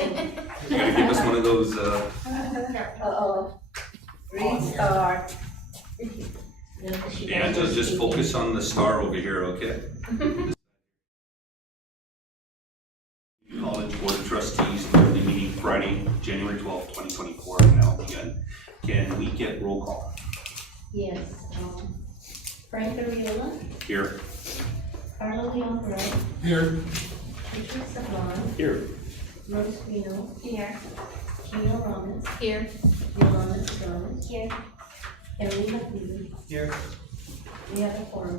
You gotta give us one of those, Uh-oh. Restart. and just focus on the star over here, okay? College Board of Trustees, monthly meeting Friday, January 12th, 2024, now again. Can we get roll call? Yes, Frank Ariola, Here. Carlo Leon Here. Richard Sabon, Here. Rose Guino, Here. Gino Ramos, Here. Yolanda Jones, Here. Evelyn McLeod. Here. We have a forum.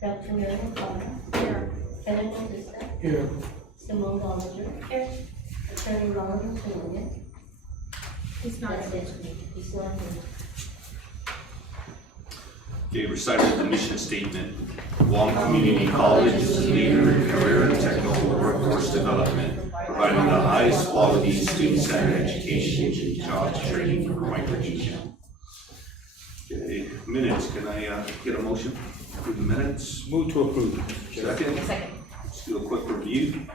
Dr. Mary McCullough. Here. Helen Bautista. Here. Simone Bollinger. Here. Attorney Ronald Julian. He's not. That's it. He's not here. Okay, recital of the mission statement. Guam Community College is a leader in career and technical workforce development, providing the highest quality student-centered education and job training for Micronesia. Okay, minutes, can I get a motion for the minutes? Move to approve. Second? Second. Let's do a quick review.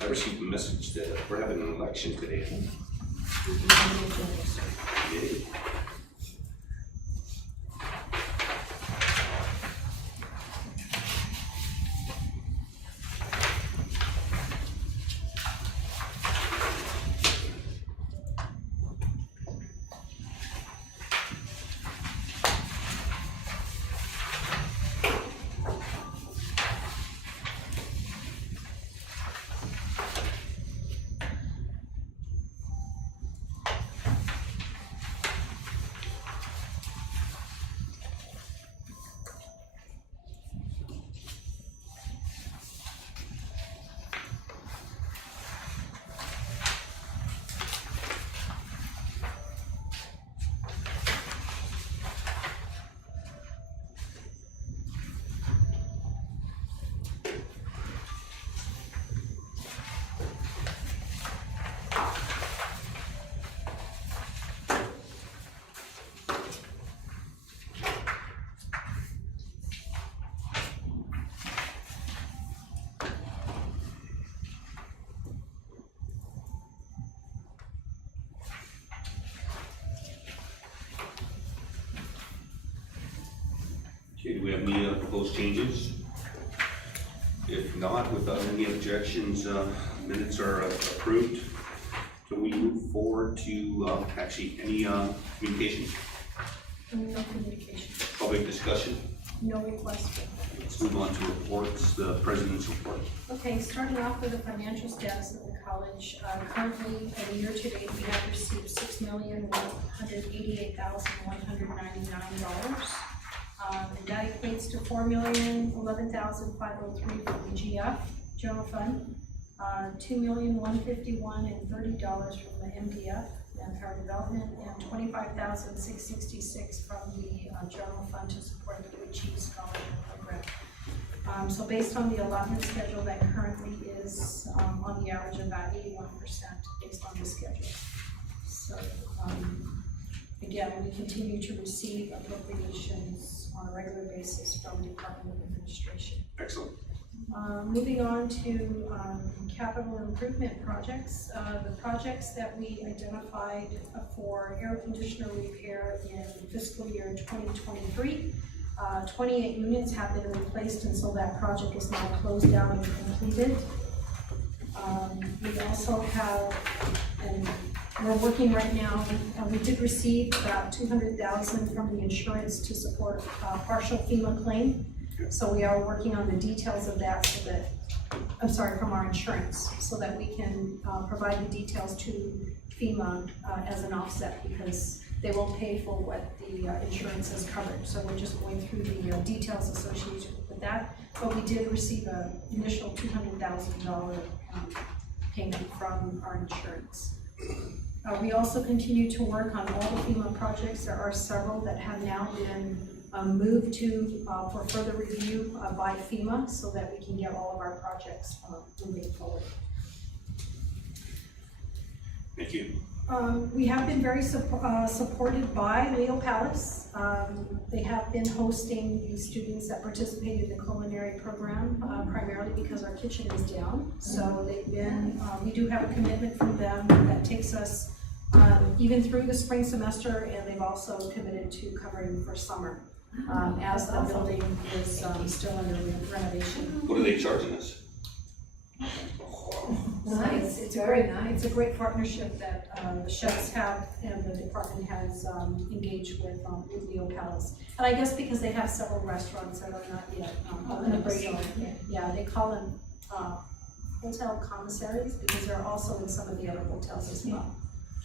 I received a message that we're having an election today. Yay. Okay, do we have any proposed changes? If not, without any objections, minutes are approved. Can we move forward to actually any communications, No communication. public discussion? No request. Let's move on to reports, the president's report. Okay, starting off with the financial status of the college. Currently, a year to date, we have received $6,188,199. And that equates to $4,011,503 from the GF general fund, $2,151,030 from the MDF, manpower development, and $25,666 from the general fund to support the Good Chief Scholarship Program. So based on the allotment schedule that currently is on the average of about 81% based on the schedule. So again, we continue to receive appropriations on a regular basis from the Department of Administration. Excellent. Moving on to capital improvement projects. The projects that we identified for air conditioner repair in fiscal year 2023, 28 units have been replaced, and so that project is now closed down and completed. We also have, and we're working right now, we did receive about $200,000 from the insurance to support partial FEMA claim. So we are working on the details of that so that, I'm sorry, from our insurance, so that we can provide the details to FEMA as an offset, because they won't pay for what the insurance has covered. So we're just going through the details associated with that. But we did receive an initial $200,000 payment from our insurance. We also continue to work on all the FEMA projects. There are several that have now been moved to for further review by FEMA, so that we can get all of our projects moving forward. Thank you. We have been very supported by Leo Palace. They have been hosting the students that participated in the culinary program, primarily because our kitchen is down. So they've been, we do have a commitment from them that takes us even through the spring semester, and they've also committed to covering for summer, as the building is still under renovation. What are they charging us? Nice. It's a great partnership that the chefs have and the department has engaged with Leo Palace. And I guess because they have several restaurants that are not yet operational. Yeah, they call them hotel commissaries because they're also in some of the other hotels as well.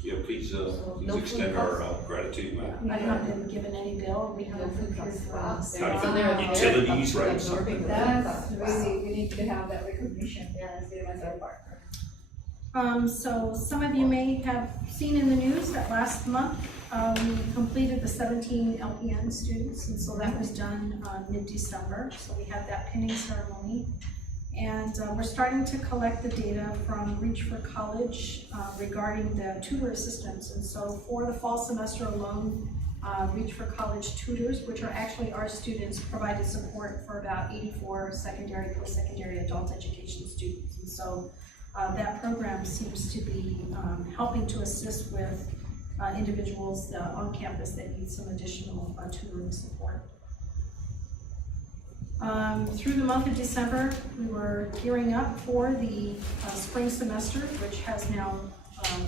Yeah, please extend our gratitude. I've not been given any bill. We haven't procured for us. Not even utilities, right? Something. That's really, we need to have that recognition, as our partner. So some of you may have seen in the news that last month we completed the 17 LPN students, and so that was done mid-December. So we had that pinning ceremony. And we're starting to collect the data from Reach for College regarding the tutor assistants. And so for the fall semester alone, Reach for College tutors, which are actually our students, provided support for about 84 secondary, post-secondary adult education students. And so that program seems to be helping to assist with individuals on campus that need some additional tutoring support. Through the month of December, we were gearing up for the spring semester, which has now,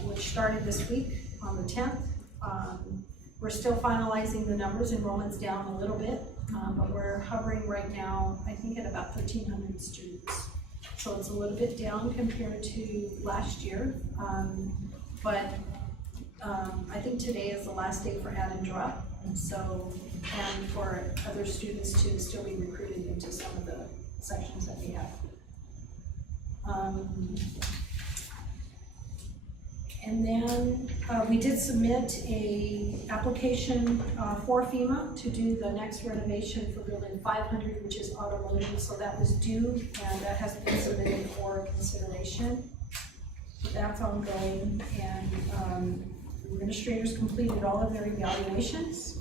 which started this week on the 10th. We're still finalizing the numbers. Enrollment's down a little bit, but we're hovering right now, I think, at about 1,300 students. So it's a little bit down compared to last year, but I think today is the last day for add and drop. So, and for other students to still be recruited into some of the sections that we have. And then we did submit a application for FEMA to do the next renovation for building 500, which is automotive. So that was due, and that has been submitted for consideration. So that's ongoing, and administrators completed all of their evaluations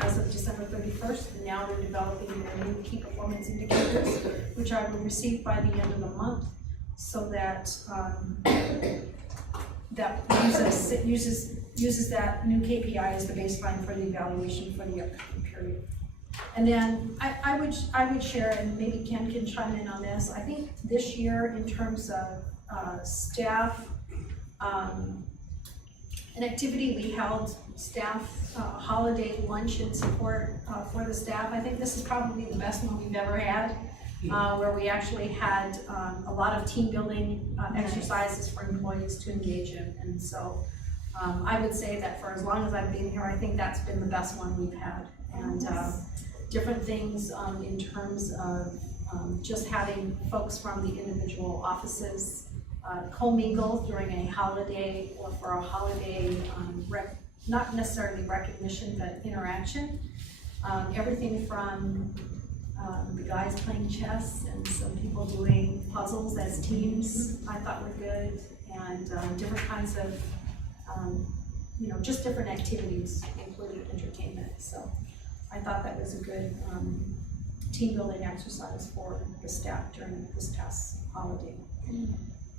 as of December 31st, and now they're developing their new key performance indicators, which I will receive by the end of the month, so that that uses that new KPI as the baseline for the evaluation for the upcoming period. And then I would share, and maybe Ken can chime in on this. I think this year, in terms of staff. An activity we held staff holiday lunch and support for the staff. I think this is probably the best one we've ever had, where we actually had a lot of team building exercises for employees to engage in. And so I would say that for as long as I've been here, I think that's been the best one we've had. And different things in terms of just having folks from the individual offices commingle during a holiday or for a holiday, not necessarily recognition, but interaction. Everything from the guys playing chess and some people doing puzzles as teams, I thought were good, and different kinds of, just different activities, including entertainment. So I thought that was a good team building exercise for the staff during this past holiday.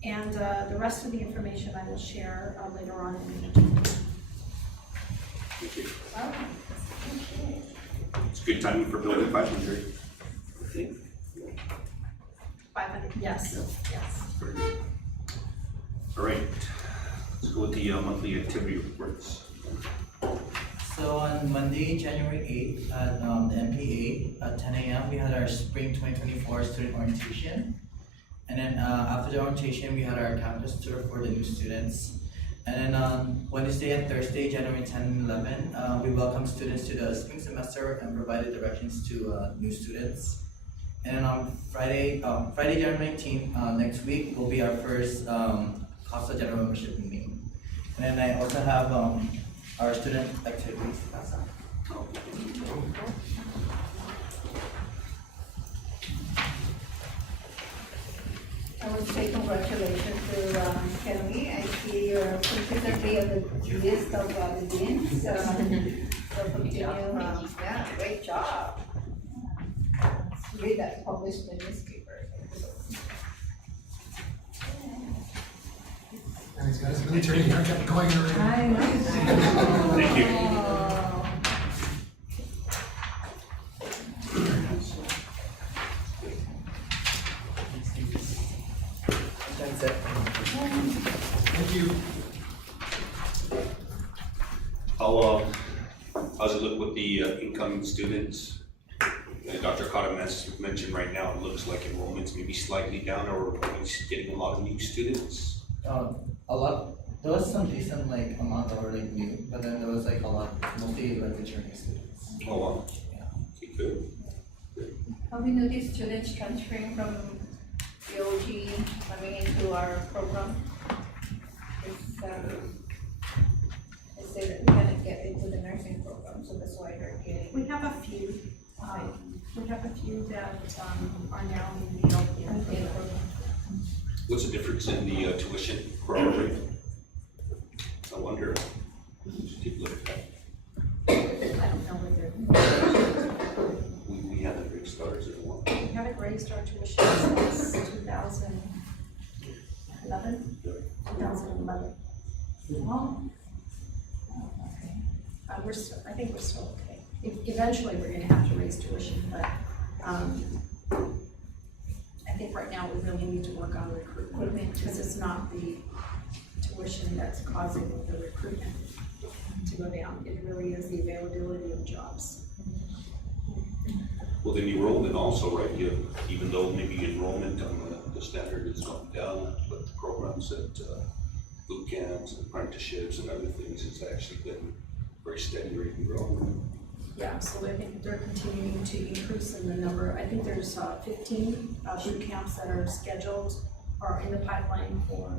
And the rest of the information I will share later on in the agenda. Thank you. It's a good timing for building 500, I think. 500, yes, yes. Very good. All right, let's go with the monthly activity reports. So on Monday, January 8th at the MPA at 10 a.m. we had our spring 2024 student orientation. And then after the orientation, we had our campus tour for the new students. And then on Wednesday and Thursday, January 10 and 11, we welcomed students to the spring semester and provided directions to new students. And then on Friday, January 19th, next week, will be our first CASA general membership meeting. And then I also have our student activities. I would say congratulations to Kelly. I see you're consistently on the list of the deans. So continue, yeah, great job. Read that published in the newspaper. Thanks, guys. Military here kept going already. I know. Thank you. That's it. Thank you. How's it look with the incoming students? Dr. Cotta mentioned right now, it looks like enrollment's maybe slightly down, or are we getting a lot of new students? A lot, there was some decent like amount that were like new, but then there was like a lot, mostly like returning students. Oh, wow. Yeah. Okay, good. Have we noticed students transferring from the OG coming into our program? They say that we cannot get into the nursing program, so that's why they're getting. We have a few, that are now in the LPN program. What's the difference in the tuition per hour rate? I wonder. Just take a look at that. I don't know whether, We haven't raised stars in a while. we haven't raised our tuition since 2011. Well, we're still, I think we're still okay. Eventually, we're gonna have to raise tuition, but, I think right now we really need to work on recruitment, because it's not the tuition that's causing the recruitment to go down. It really is the availability of jobs. Well, then enrollment also, right? Even though maybe enrollment on the standard has gone down, but the programs at boot camps, apprenticeships, and other things has actually been very steady rate and growing. Yeah, so I think they're continuing to increase in the number. I think there's 15 boot camps that are scheduled or in the pipeline for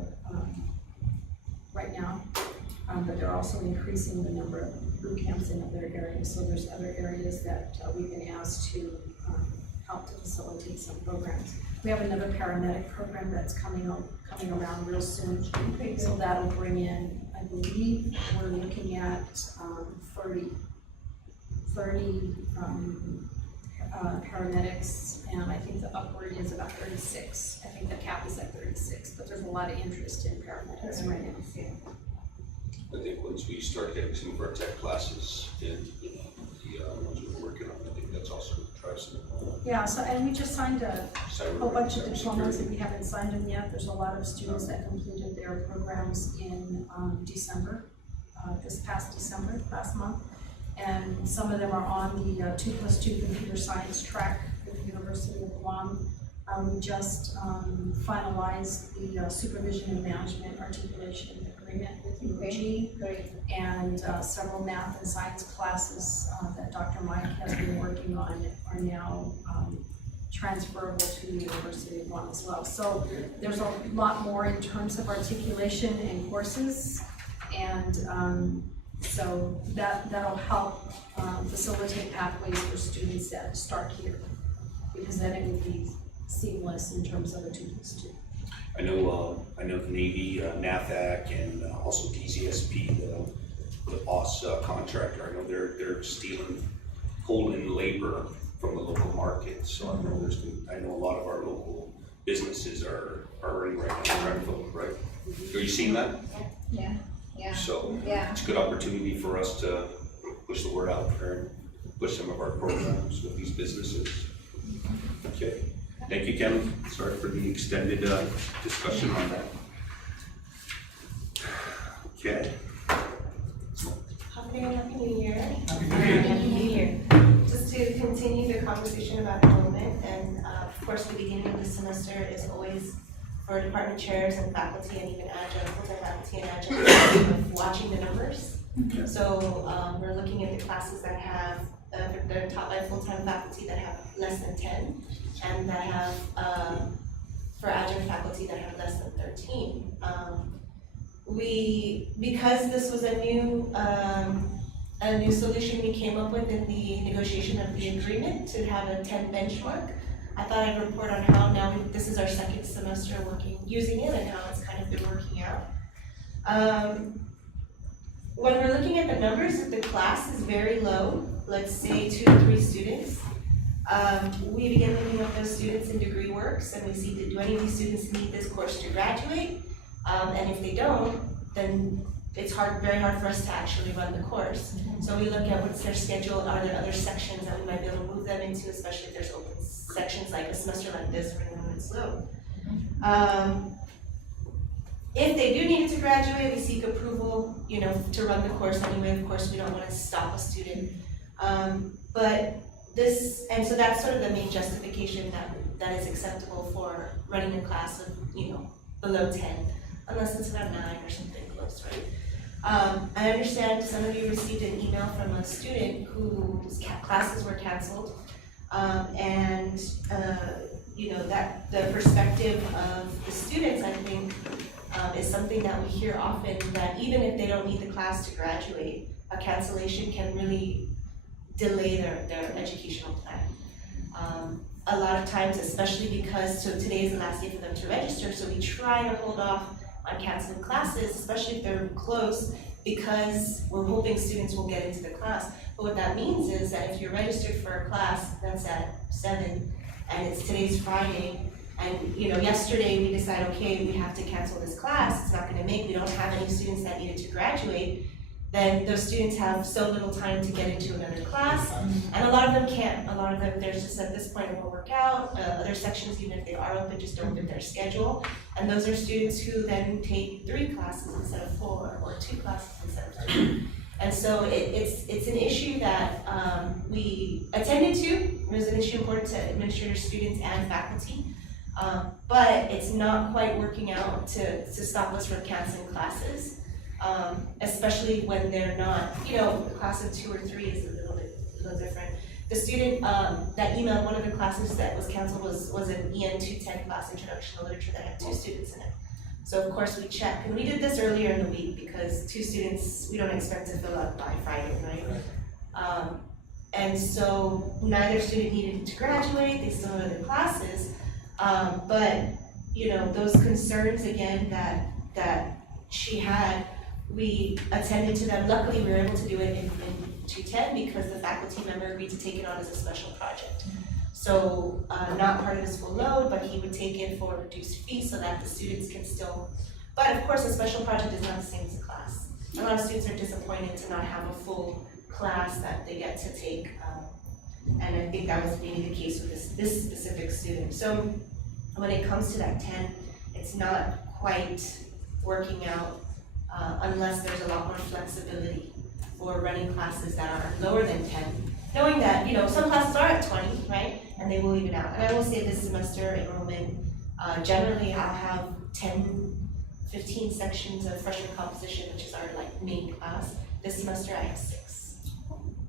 right now. But they're also increasing the number of boot camps in other areas. So there's other areas that we've been asked to help to facilitate some programs. We have another paramedic program that's coming around real soon. So that'll bring in, I believe, we're looking at 30 paramedics, and I think the upward is about 36. I think the cap is at 36, but there's a lot of interest in paramedics right now. I think once we start getting some of our tech classes in, the ones we're working on, I think that's also going to drive some. Yeah, so, and we just signed a whole bunch of diplomas, cybersecurity. and we haven't signed them yet. There's a lot of students that completed their programs in December, this past December, last month. And some of them are on the 2+2 computer science track with the University of Guam. We just finalized the supervision and management articulation agreement with UOG. Great. And several math and science classes that Dr. Mike has been working on are now transferable to the University of Guam as well. So there's a lot more in terms of articulation and courses, and so that'll help facilitate pathways for students that start here, because then it would be seamless in terms of a 2+2. I know the Navy, NAVAC, and also DZSP, the boss contractor. I know they're pulling labor from the local market. So I know a lot of our local businesses are already right now trying to fill them, right? Are you seeing that? Yeah, yeah. So Yeah. it's a good opportunity for us to push the word out there and push some of our programs with these businesses. Okay. Thank you, Kevin. Sorry for the extended discussion on that. Okay. Happy New Year. Happy New Year. Just to continue the conversation about enrollment, and of course, the beginning of the semester is always for department chairs and faculty and even adjunct, full-time faculty and adjunct, of watching the numbers. So we're looking at the classes that have, they're taught by full-time faculty that have less than 10, and that have, for adjunct faculty that have less than 13. Because this was a new solution we came up with in the negotiation of the agreement to have a 10 benchmark, I thought I'd report on how now this is our second semester using it and how it's kind of been working out. When we're looking at the numbers, if the class is very low, let's say 2 to 3 students, we begin looking at those students in degree works and we see, do any of these students need this course to graduate? And if they don't, then it's very hard for us to actually run the course. So we look at what's their schedule, are there other sections that we might be able to move them into, especially if there's open sections like a semester like this when it's low. If they do need it to graduate, we seek approval, to run the course anyway. Of course, we don't want to stop a student. And so that's sort of the main justification that is acceptable for running a class of, below 10, unless it's about 9 or something close, right? I understand some of you received an email from a student whose classes were canceled, that the perspective of the students, I think, is something that we hear often, that even if they don't need the class to graduate, a cancellation can really delay their educational plan. A lot of times, especially because, so today is the last day for them to register, so we try to hold off on canceling classes, especially if they're close, because we're hoping students will get into the class. But what that means is that if you're registered for a class that's at 7, and it's today's Friday, and yesterday we decide, okay, we have to cancel this class, it's not gonna we don't have any students that needed to graduate, then those students have so little time to get into another class, and a lot of them can't. A lot of them, there's just at this point it won't work out. Other sections, even if they are open, just don't fit their schedule, and those are students who then take 3 classes instead of 4, or 2 classes instead of 3. And so it's an issue that we attended to. It was an issue important to administrators, students, and faculty, but it's not quite working out to stop us from canceling classes. Especially when they're not, a class of 2 or 3 is a little different. The student that emailed one of the classes that was canceled was an EN 210 class, Introduction to Literature, that had 2 students in it. So of course we check, and we did this earlier in the week because 2 students, we don't expect to fill up by Friday, right? And so neither student needed to graduate, they still had their classes, but those concerns again that she had, we attended to them. Luckily, we were able to do it in 210 because the faculty member agreed to take it on as a special project. So not part of his full load, but he would take it for a reduced fee so that the students can still, but of course a special project is not the same as a class. A lot of students are disappointed to not have a full class that they get to take, and I think that was maybe the case with this specific student. So when it comes to that 10, it's not quite working out unless there's a lot more flexibility for running classes that are lower than 10. Knowing that, some classes are at 20, right? And they will even out. And I will say this semester enrollment, generally I'll have 15 sections of freshman composition, which is our main class. This semester I have 6.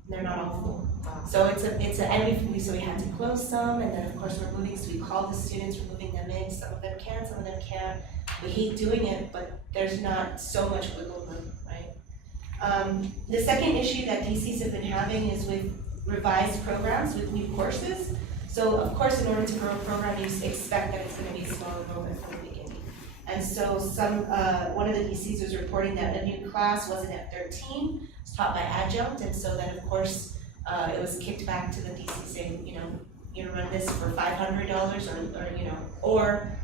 They're not all full. So so we had to close some, and then of course we're moving, so we called the students, we're moving them in. Some of them can, some of them can't. We hate doing it, but there's not so much wiggle room, right? The second issue that DCs have been having is with revised programs with new courses. So of course, in order to grow a program, you expect that it's going to be a small enrollment from the beginning. And so one of the DCs was reporting that a new class wasn't at 13, it's taught by adjunct, and so then of course it was kicked back to the DC saying, you run this for $500 or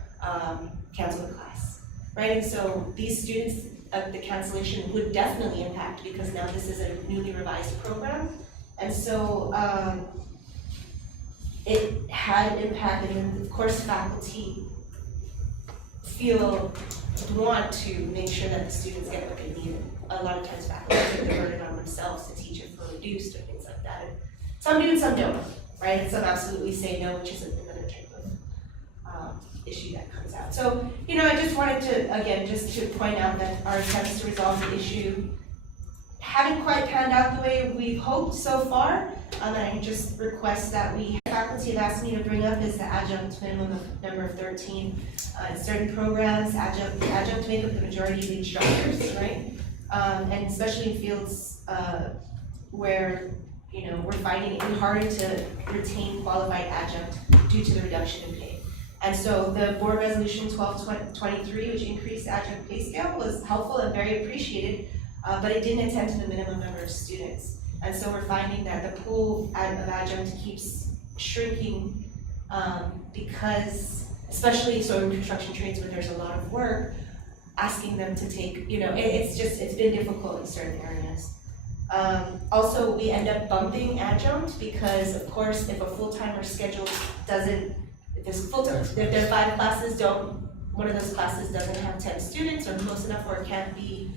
cancel the class, right? And so these students, the cancellation would definitely impact because now this is a newly revised program. And so it had impact, and of course faculty want to make sure that the students get what they need. A lot of times faculty take the burden on themselves to teach it for reduced or things like that. And some do and some don't, right? And some absolutely say no, which is another type of issue that comes out. So, I just wanted to, again, just to point out that our attempts to resolve the issue haven't quite panned out the way we've hoped so far. And I just request that faculty have asked me to bring up is the adjunct minimum of number of 13. In certain programs, adjunct make up the majority of the instructors, right? And especially in fields where we're finding it harder to retain qualified adjunct due to the reduction in pay. And so the board resolution 1223, which increased adjunct pay scale, was helpful and very appreciated, but it didn't attend to the minimum number of students. And so we're finding that the pool of adjunct keeps shrinking because, especially so in construction trades where there's a lot of work, asking them to take, it's been difficult in certain areas. Also, we end up bumping adjunct because, of course, if a full-timer schedule doesn't, if their 5 classes one of those classes doesn't have 10 students or close enough or can't be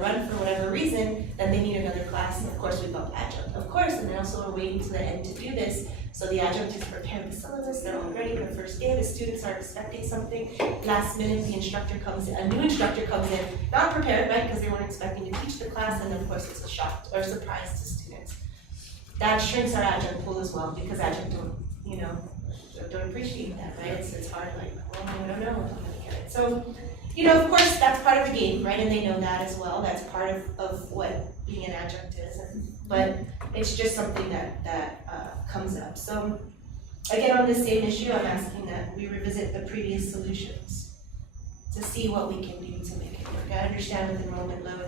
run for whatever reason, then they need another class, and of course we bump adjunct. Of course, and then also we're waiting to the end to do this, so the adjunct is preparing the syllabus, they're all ready for the first day, the students are expecting something, last minute a new instructor comes in, not prepared, right, because they weren't expecting to teach the class, and of course it's a shock or surprise to students. That shrinks our adjunct pool as well, because adjunct don't appreciate that, right, it's hard, like, well, I don't know if I'm gonna get it. So, of course, that's part of the game, right, and they know that as well, that's part of what being an adjunct is, but it's just something that comes up. So, again, on this same issue, I'm asking that we revisit the previous solutions to see what we can do to make it work. I understand with enrollment low,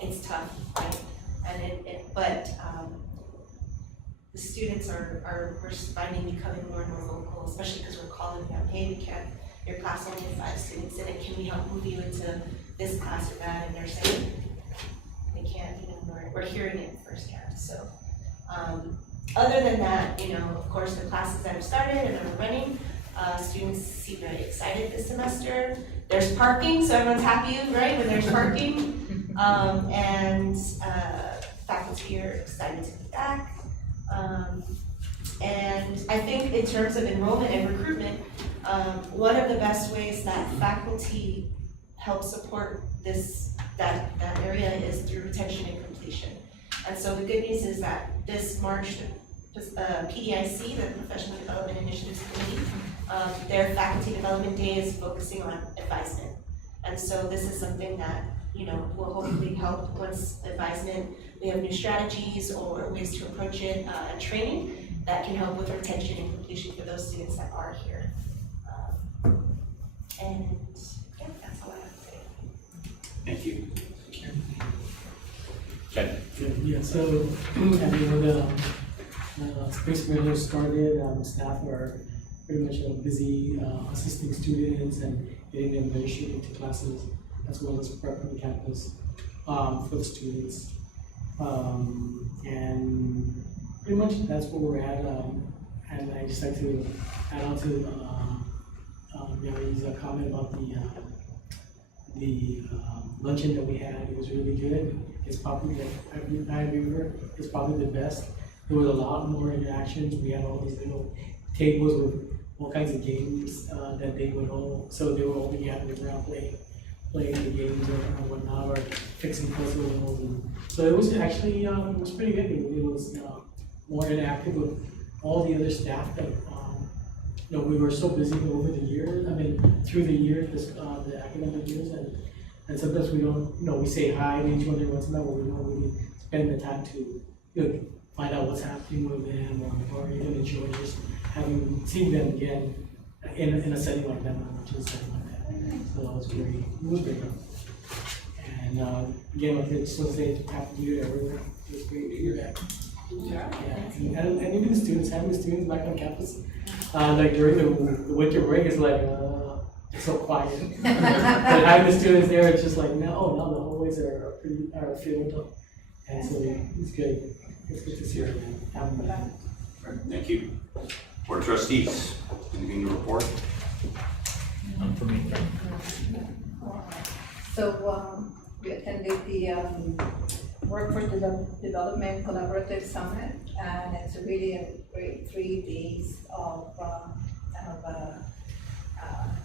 it's tough, right, but the students we're finding becoming more and more vocal, especially because we're calling them, hey, your class only has 5 students in it, can we help move you into this class or that? And they're saying they can't, we're hearing it firsthand. So other than that, of course, the classes that have started and are running, students seem very excited this semester. There's parking, so everyone's happy, right, when there's parking. And faculty are excited to be back. And I think in terms of enrollment and recruitment, one of the best ways that faculty help support that area is through retention and completion. And so the good news is that this March, PDIC, the Professional Development Initiatives Committee, their faculty development day is focusing on advisement. And so this is something that will hopefully help once advisement, we have new strategies or ways to approach it, and training that can help with retention and completion for those students that are here. And yeah, that's all I have to say. Thank you. Ken? Yeah, so, the spring semester started, staff are pretty much busy assisting students and getting them registered into classes, as well as prepping the campus for the students. And pretty much that's where we're at. And I just like to add on to Mary's comment about the luncheon that we had. It was really good. It's probably, I remember, it's probably the best. There was a lot more interactions. We had all these little tables with all kinds of games that they would all, so they were all gathering around playing the games or whatnot, or fixing puzzles. And so it was actually, it was pretty good. It was more interactive with all the other staff that, we were so busy over the years, through the year, the academic years, and sometimes we don't, we say hi to each other once in a while, but we don't really spend the time to find out what's happening with them, or even enjoy just seeing them again in a setting like that, which is something like that. So it was great. And again, like I just want to say, happy New Year, everyone. It was great to hear that. Yeah, and even the students, having the students back on campus, like during the winter break, is like it's so quiet. But having the students there, it's just like no, the hallways are filled up, and so it's good. It's good to see everyone. Have a Right, thank you. Board of Trustees, anything to report? For me. So we attended the Workforce Development Collaborative Summit, and it's really a great 3 days of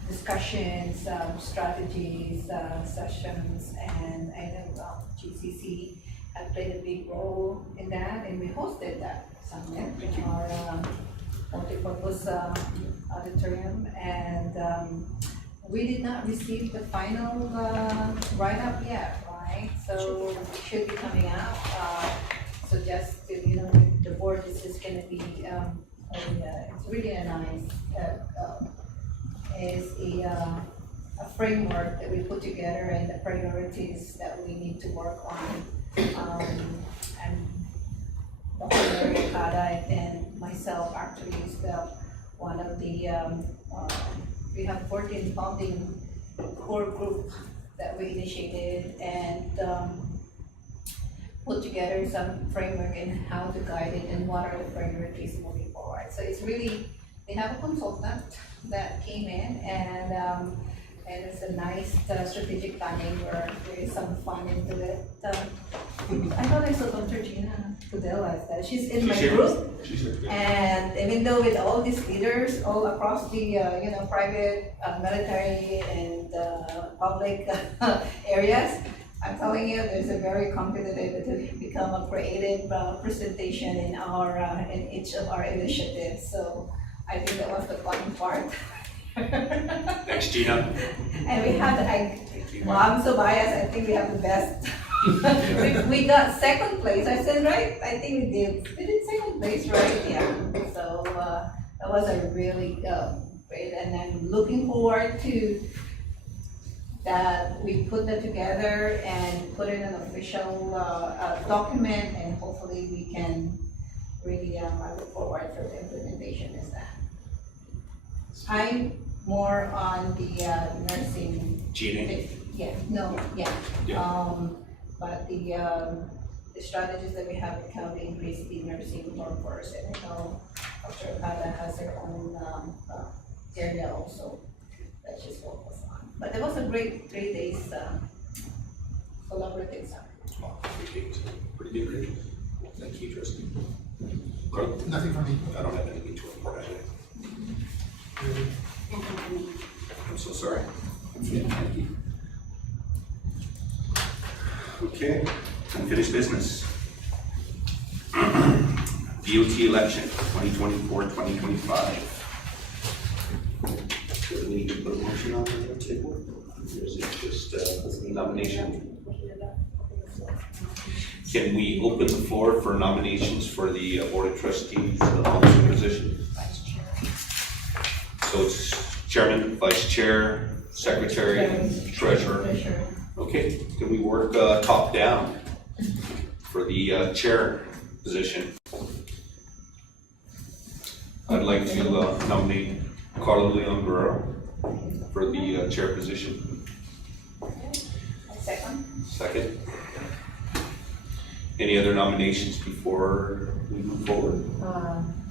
discussions, strategies, sessions, and I know GCC had played a big role in that, and we hosted that summit in our multi-purpose auditorium, and we did not receive the final write-up yet, right? So it should be coming out. So just to, the board is just gonna be It's really a nice, is a framework that we put together and the priorities that we need to work on. And Dr. Mary Kada and myself actually is one of the, we have 14 founding core group that we initiated and put together some framework in how to guide it and what are the priorities moving forward. So it's really, they have a consultant that came in and it's a nice strategic planning where there is some fun into it. I thought I saw Dr. Gina Tudela, that she's in my group. She's here. And even though with all these leaders all across the, private, military and public areas, I'm telling you, there's a very competitive to become a creative presentation in each of our initiatives. So I think that was the fun part. Thanks, Gina. And we had, I'm so biased, I think we have the best. We got second place, I said, right? I think we did second place, right? Yeah. So that was a really great, and I'm looking forward to that we put that together and put it in an official document, and hopefully we can really, I look forward for the implementation is that. I'm more on the nursing. Gina. Yeah, no, yeah. Yeah. But the strategies that we have to kind of increase the nursing workforce, and I know Dr. Okada has her own area also that she's focused on. But it was a great 3 days collaborative summer. Oh, pretty good. Thank you, Trustee. Carl? Nothing from me. I don't have anything to report. I'm so sorry. Thank you. Okay, unfinished business. DOT election, 2024-2025. Do we need to put a motion on the table? Or is it just a nomination? Can we open the floor for nominations for the Board of Trustees officer position? So it's chairman, vice chair, secretary, treasurer. Okay, can we work top down for the chair position? I'd like to nominate Carla Leon Guerrero for the chair position. Second. Second. Any other nominations before we move forward?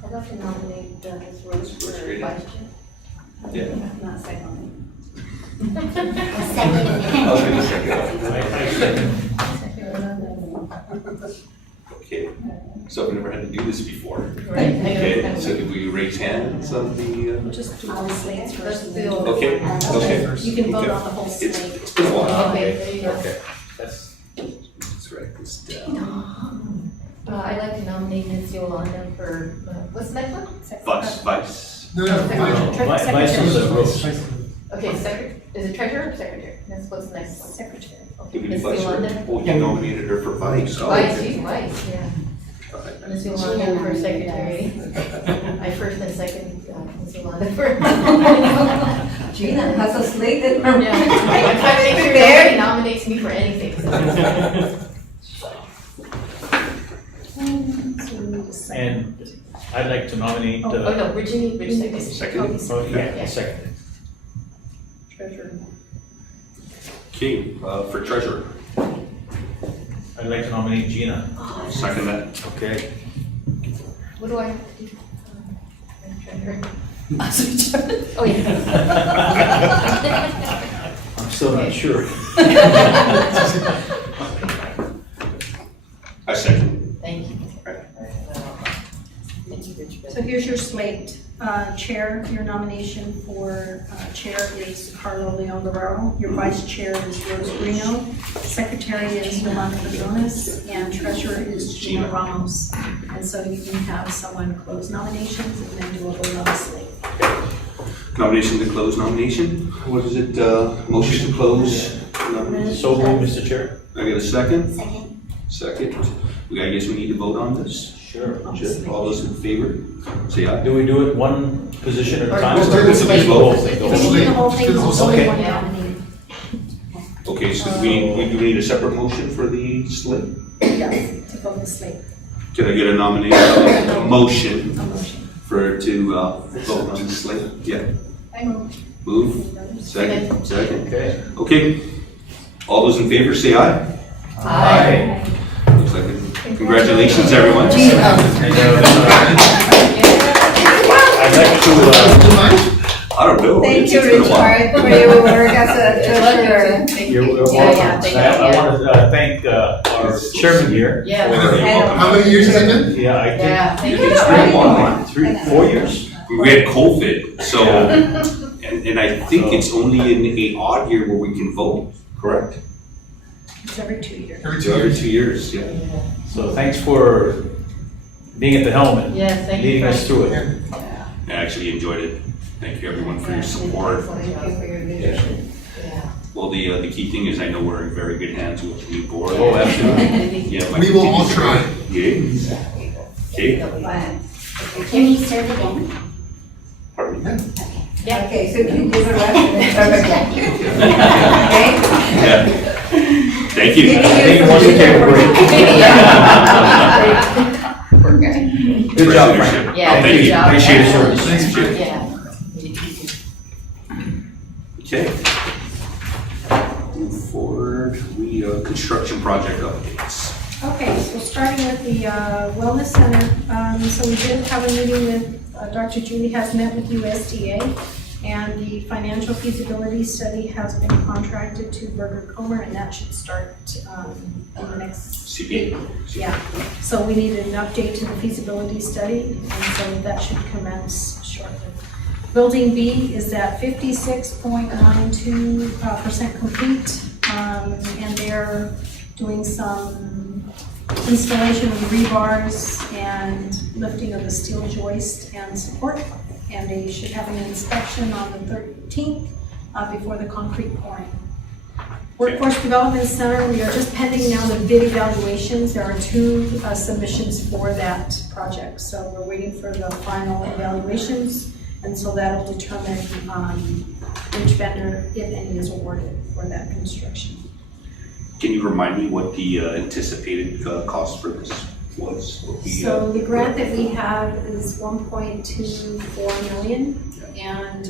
I'd like to nominate Ms. Rose for What's your vice name? chair. Yeah. Not second. I'll give a second. Okay, so we never had to do this before. Okay, so did we raise hands on the? We'll just do all the slates first. and then- Okay, okay. You can vote Okay. on the whole slate. It's been a while. Okay, there you go. Okay, let's write this down. I'd like to nominate Ms. Yolanda for, what's the next one? Vice. No, Secretary. Okay, is it treasurer or secretary? That's what's the next one? Secretary. Give me Ms. vice. Yolanda? Oh, you nominated her for vice. Oh, Vice, okay. she's vice, yeah. Okay. Ms. Yolanda for secretary. I first and second, Ms. Yolanda for. Gina has a slate in her. Yeah. I'm trying to make sure nobody nominates me for anything. And I'd like to nominate, Oh, no, Rich second. Second? oh, Yeah. yeah, second. Treasurer. Okay, for treasurer. I'd like to nominate Gina. Second that. Okay. What do I have to do? Treasurer. Oh, yeah. I'm still not sure. I second. Thank you. So here's your slate. Chair, your nomination for chair is Carlo Leon Guerrero. Your vice chair is Rose Reno. Secretary is Yolanda Briones, and treasurer is Gina Ramos. And so you can have someone close nominations and then do a vote on the slate. Nomination to close nomination. What is it? Motion to close. nomination? So moved, Mr. Chair. I get a second? Second. Second. I guess we need to vote on this. Sure. Sure. All those in favor, say aye. Do we do it one position at a time? Just do the slate. The whole thing, the If whole you thing. do the whole thing, Just it's do the only whole one thing. nominee. Okay, so do we need a separate motion for the slate? Yes, to vote the slate, Can I get a nomination, a motion a motion. to vote on the slate? Yeah. I move. Move, second. Okay. Okay, all those in favor, say aye. Aye. Looks like it. Congratulations, everyone. And, I'd like to, I don't know. Thank it's you, been a while. Richard, for your work as a treasurer. Thank you're you. welcome. Yeah, thank you. I want to thank our chairman here. Yeah. How many years has it been? Yeah, I Yeah, think thank it's you. been a while, 4 years. We had COVID, so, and I think it's only in a odd year where we can vote, correct? It's every 2 years. Every So 2 every years. 2 years, yeah. So thanks for being at the helm and Yes, thank you. leading us Frank. through it. Yeah. I actually enjoyed it. Thank you, everyone, for your support. Thank you for your leadership. Yeah. Well, the key thing is I know we're in very good hands with the new board. Oh, absolutely. Yeah, my We will all continued- try. Yeah. Okay, Can you serve again? pardon me. Yeah. Okay, so you do the rest of it. Okay? Yeah. Thank you. I think he wants to take a break. Poor guy. Good job, Frank. Yeah, Thank good you. job. Appreciate it. Excellent. Thanks, Appreciate it. Yeah. Okay. Move forward, construction project updates. Okay, so starting with the Wellness Center, so we did have a meeting with, Dr. Julie has met with USDA, and the financial feasibility study has been contracted to Berger Comer, and that should start in the next CP. Yeah, so we need an update to the feasibility study, and so that should commence shortly. Building B is at 56.92% complete, and they're doing some installation of the rebars and lifting of the steel joist and support, and they should have an inspection on the 13th before the concrete pouring. Workforce Development Center, we are just pending now the bid evaluations. There are 2 submissions for that project, so we're waiting for the final evaluations, and so that'll determine which vendor, if any, is awarded for that construction. Can you remind me what the anticipated cost for this was? What we, So the grant that we have is 1.24 million, and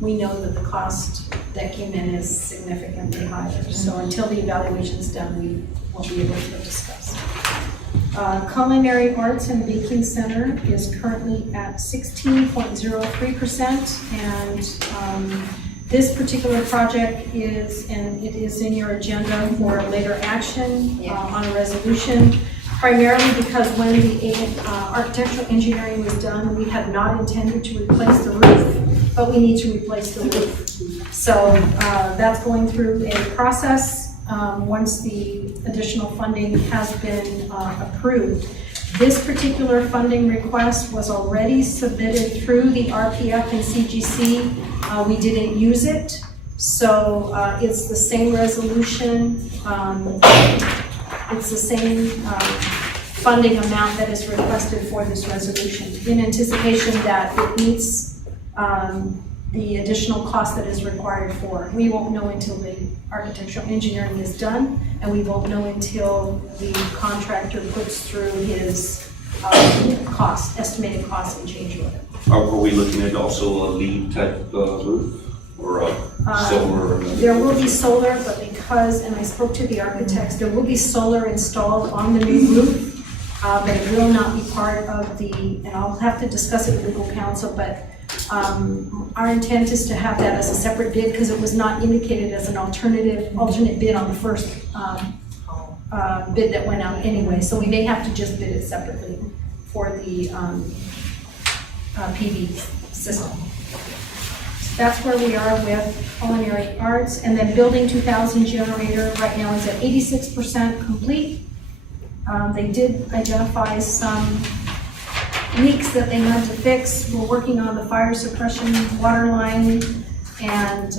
we know that the cost that came in is significantly higher. So until the evaluation's done, we won't be able to discuss. Culinary Arts and Baking Center is currently at 16.03%, and this particular project is, and it is in your agenda for later action on a resolution, primarily because when the architectural engineering was done, we had not intended to replace the roof, but we need to replace the roof. So that's going through a process. Once the additional funding has been approved. This particular funding request was already submitted through the RPF and CGC. We didn't use it, so it's the same resolution. It's the same funding amount that is requested for this resolution in anticipation that it meets the additional cost that is required for. We won't know until the architectural engineering is done, and we won't know until the contractor puts through his estimated cost and change order. Are we looking at also a LEED type roof or a silver? There will be solar, but because, and I spoke to the architects, there will be solar installed on the new roof, but it will not be part of the, and I'll have to discuss it with legal counsel, but our intent is to have that as a separate bid because it was not indicated as an alternate bid on the first bid that went out anyway. So we may have to just bid it separately for the PV system. So that's where we are with Culinary Arts. And then Building 2000 generator right now is at 86% complete. They did identify some leaks that they had to fix. We're working on the fire suppression water line, and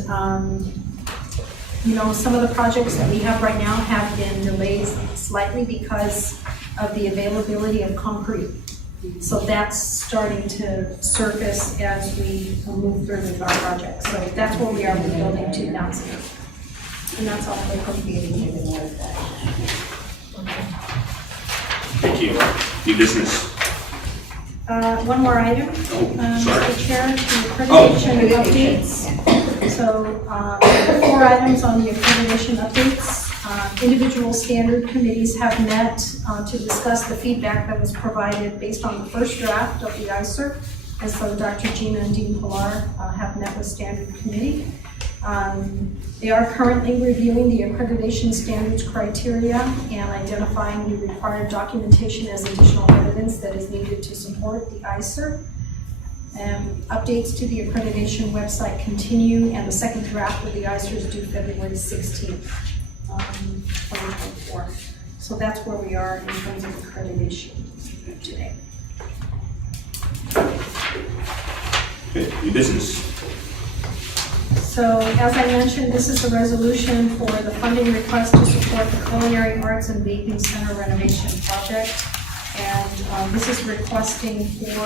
some of the projects that we have right now have been delayed slightly because of the availability of concrete. So that's starting to surface as we move through with our project. So that's where we are with building 2000. And that's all for appropriating. Thank you. New business. One more item, sorry. Mr. Chair, the accreditation updates. So, 4 items on the accreditation updates. Individual standard committees have met to discuss the feedback that was provided based on the first draft of the ICER. And so Dr. Gina and Dean Pilar have met with standard committee. They are currently reviewing the accreditation standards criteria and identifying the required documentation as additional evidence that is needed to support the ICER. Updates to the accreditation website continue, and the second draft of the ICER is due February 16th, 2024. So that's where we are in terms of accreditation today. Okay, new business. So, as I mentioned, this is a resolution for the funding request to support the Culinary Arts and Vaping Center renovation project. And this is requesting for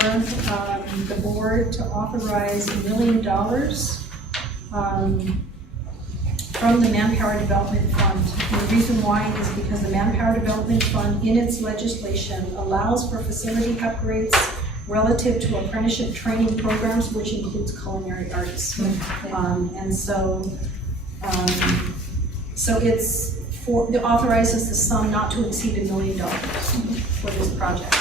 the board to authorize $1 million from the Manpower Development Fund. And the reason why is because the Manpower Development Fund in its legislation allows for facility upgrades relative to apprenticeship training programs, which includes culinary arts. And so it's it authorizes the sum not to exceed $1 million for this project.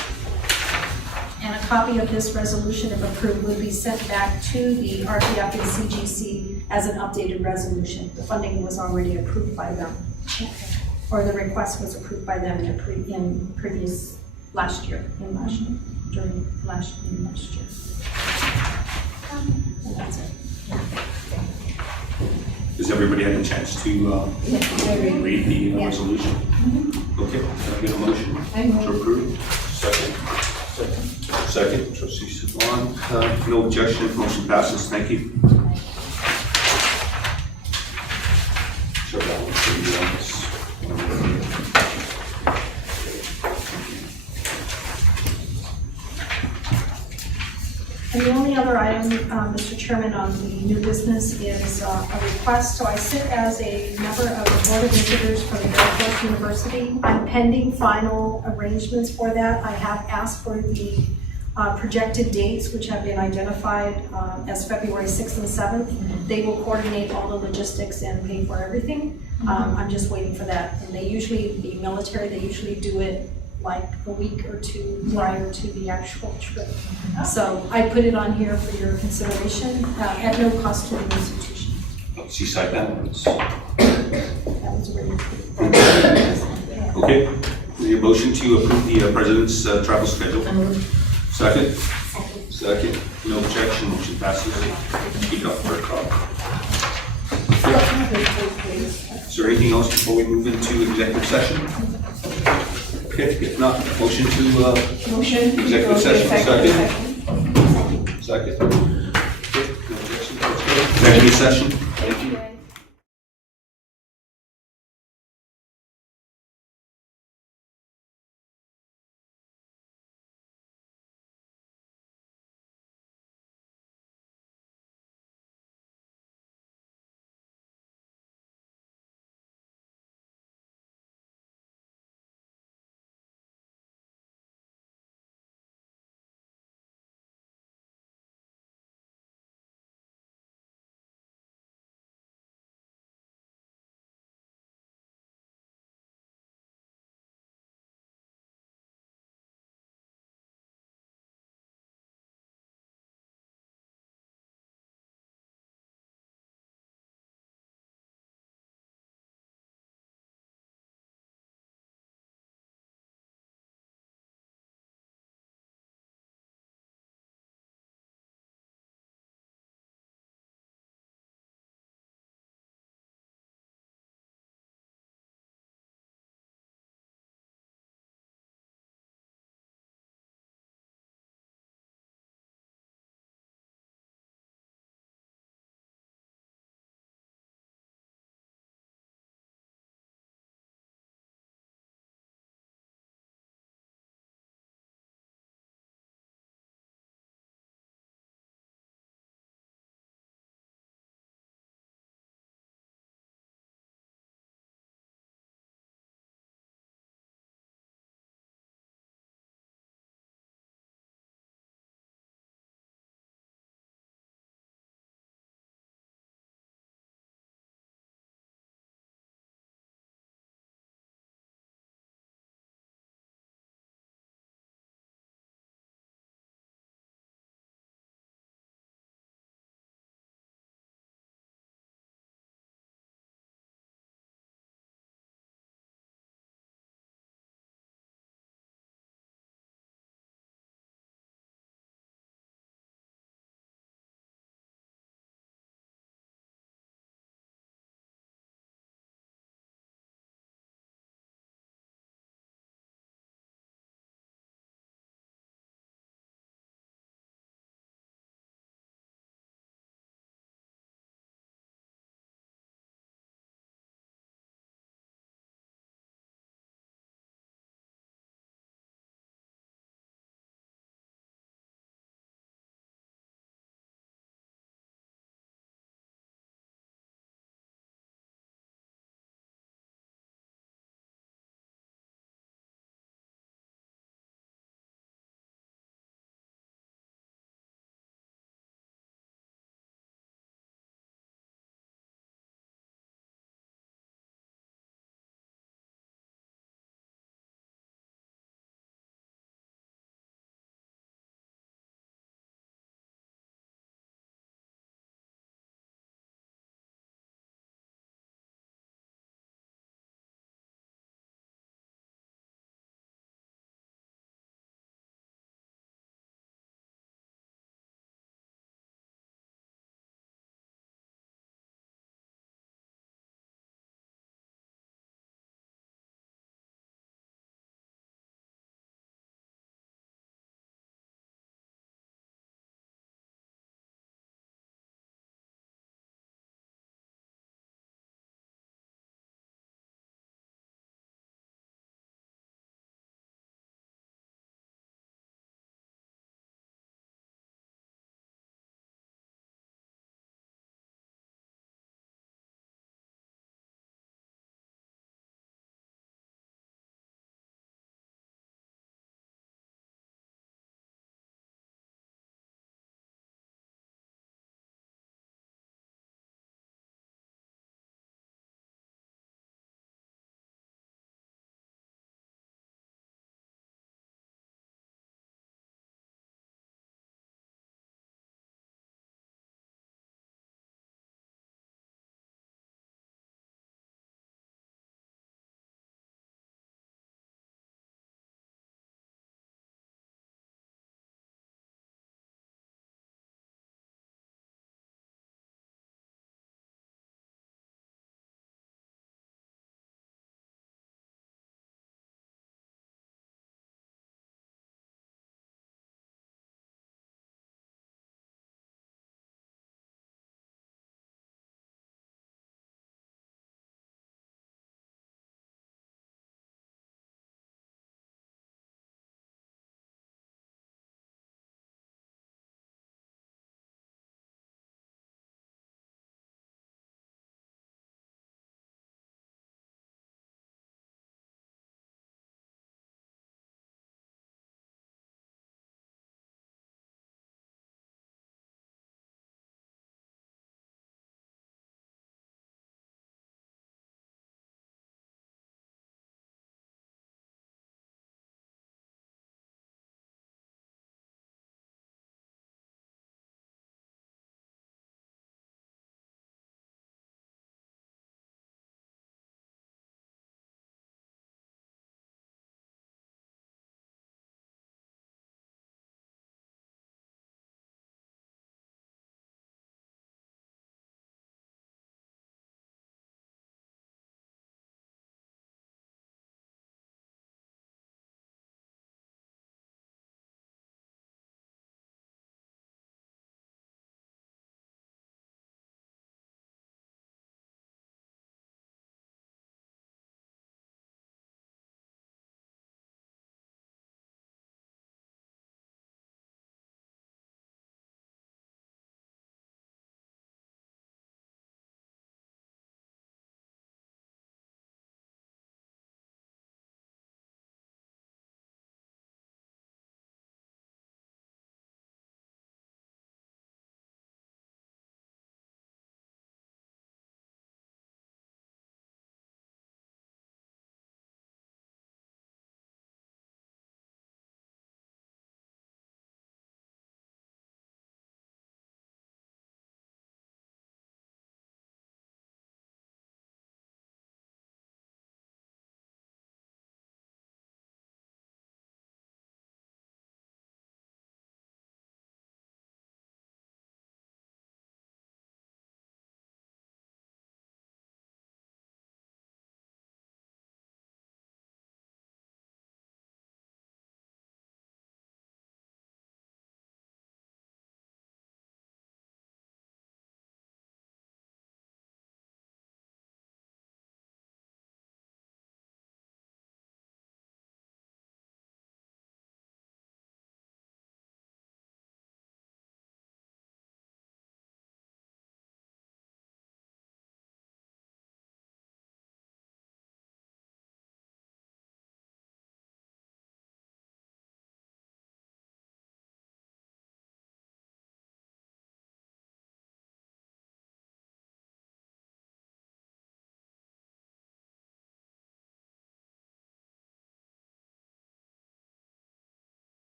And a copy of this resolution, if approved, will be sent back to the RTF and CGC as an updated resolution. The funding was already approved by them, or the request was approved by them in previous last year. And that's it. Has everybody had a chance to read the resolution? Okay, can I get a motion to approve? Second. Second, trustee Savon. No objection, motion passes. Thank you. Shut that one for you on this. And the only other item, Mr. Chairman, on the new business is a request. So I sit as a member of the Board of Visitors for the Northwest University. I'm pending final arrangements for that. I have asked for the projected dates, which have been identified as February 6th and 7th. They will coordinate all the logistics and pay for everything. I'm just waiting for that. And they usually, the military, they usually do it like a week or two prior to the actual trip. So I put it on here for your consideration at no cost to the institution. Seaside Balance. That was really Okay, the motion to approve the president's travel schedule. Second? Second. No objection, motion passes. Speak up for a call. Is there anything else before we move into executive session? Okay, if not, motion to executive session. Second? Second. Okay, no objection. Executive session. Thank you.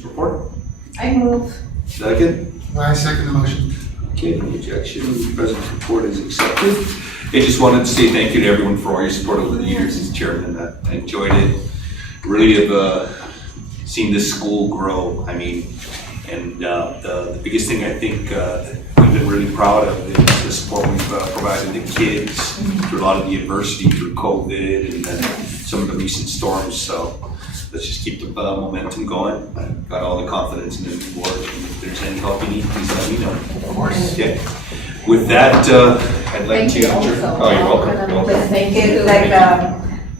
Commissioners report. I move. Second. I second the motion. Okay, no objection, the President's report is accepted. I just wanted to say thank you to everyone for all your support over the years as chairman. I enjoyed it. Really have seen this school grow. I mean, and the biggest thing I think we've been really proud of is the support we've provided the kids through a lot of the adversity through COVID and then some of the recent storms. So let's just keep the momentum going. I've got all the confidence in the new board. And if there's any help you need, please let me know. Of course. Okay. With that, I'd like Thank to you adjourn. also. Oh, you're welcome. You're welcome. Just thank Thank you, you. like,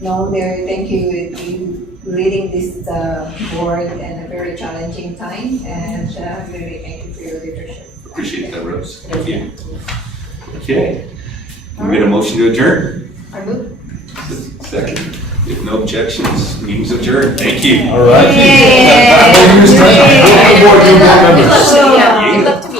no, Mary, thank you, leading this board in a very challenging time, and really thank you for your leadership. Appreciate that, Rose. Thank you. Okay. We get a motion to adjourn? I move. Second. If no objections, meeting's adjourned. Thank you. All right. Yay. Board, new board members. Yeah, we'd love to